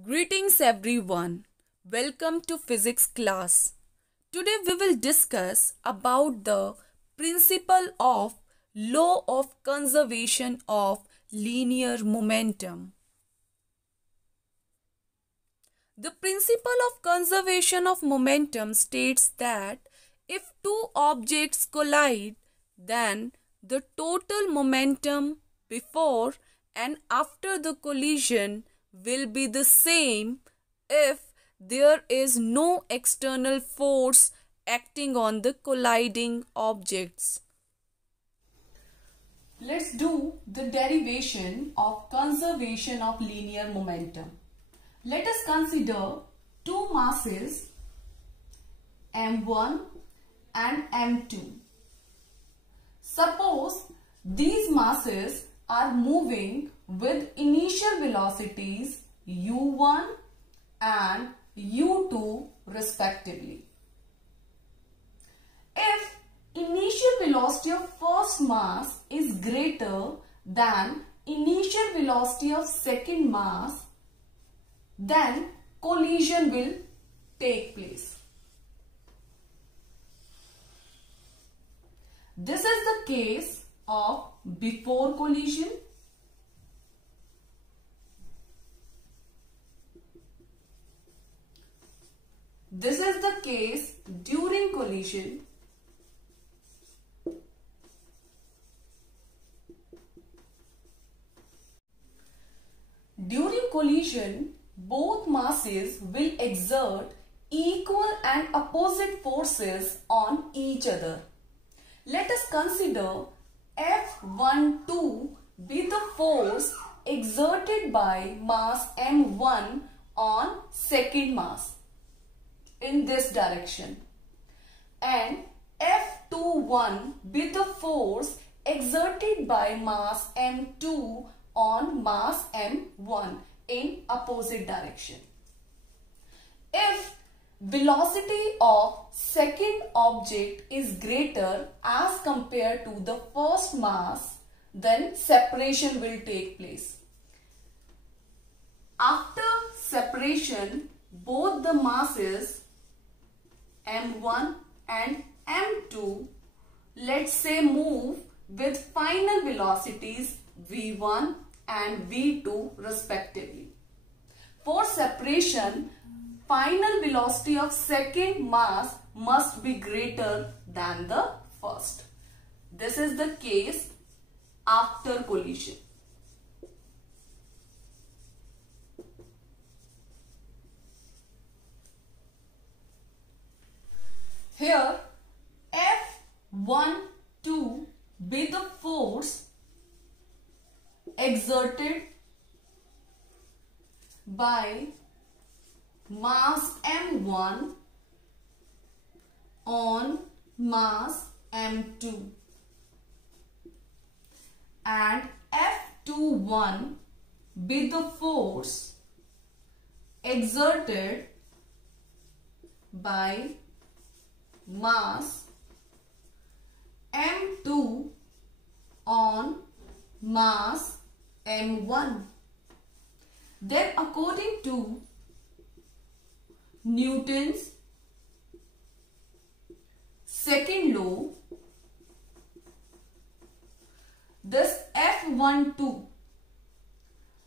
Greetings everyone. Welcome to physics class. Today we will discuss about the principle of law of conservation of linear momentum. The principle of conservation of momentum states that if two objects collide, then the total momentum before and after the collision will be the same if there is no external force acting on the colliding objects. Let's do the derivation of conservation of linear momentum. Let us consider two masses m1 and m2. Suppose these masses are moving with initial velocities u1 and u2 respectively. If initial velocity of first mass is greater than initial velocity of second mass, then collision will take place. This is the case of before collision. This is the case during collision. During collision, both masses will exert equal and opposite forces on each other. Let us consider F12 be the force exerted by mass m1 on second mass in this direction, and F21 be the force exerted by mass m2 on mass m1 in opposite direction. If velocity of second object is greater as compared to the first mass, then separation will take place. After separation, both the masses m1 and m2, let's say, move with final velocities v1 and v2 respectively. For separation, final velocity of second mass must be greater than the first. This is the case after collision. Here F12 be the force exerted by mass m1 on mass m2, and F21 be the force exerted by mass m2 on mass m1. Then according to Newton's second law, this F12,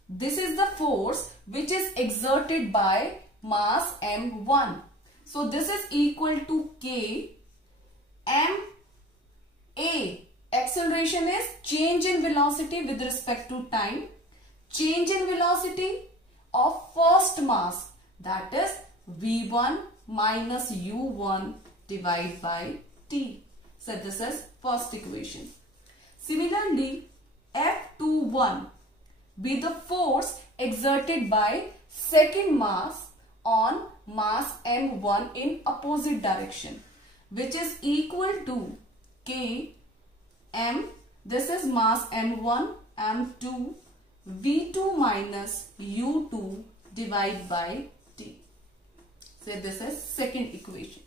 this is the force which is exerted by mass m1. So this is equal to K m a. Acceleration is change in velocity with respect to time. Change in velocity of first mass, that is v1 minus u1 divided by t. So this is first equation. Similarly, F21 be the force exerted by second mass on mass m1 in opposite direction, which is equal to K m, this is mass m1, m2, v2 minus u2 divided by t. So this is second equation.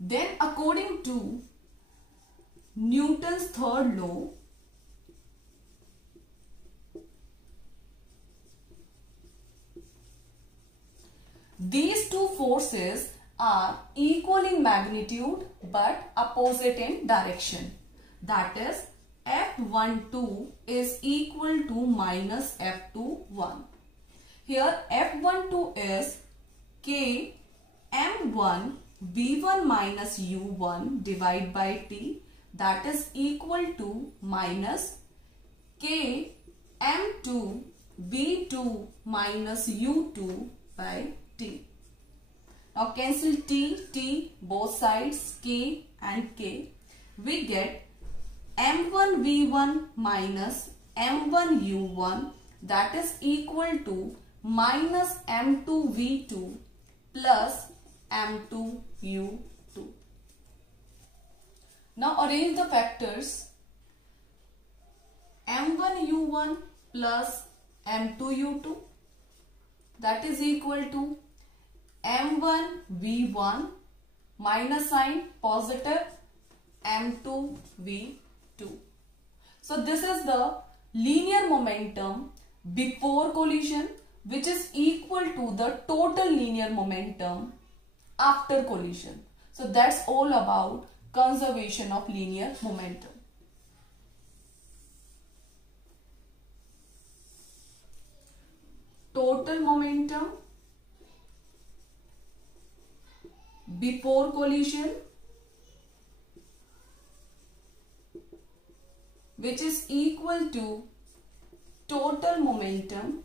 Then according to Newton's third law, these two forces are equal in magnitude but opposite in direction. That is, F12 is equal to minus F21. Here F12 is K M1 V1 minus U1 divided by T, that is equal to minus K M2 V2 minus U2 by T. Now cancel T, both sides, K and K. We get M1 V1 minus M1 U1, that is equal to minus M2 V2 plus M2 U2. Now arrange the factors. M1 U1 plus M2 U2, that is equal to M1 V1 minus sign positive M2 V2. So this is the linear momentum before collision, which is equal to the total linear momentum after collision. So that's all about conservation of linear momentum. Total momentum before collision, which is equal to total momentum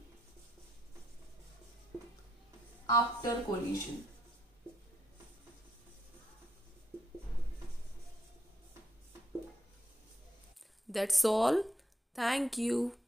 after collision. That's all. Thank you.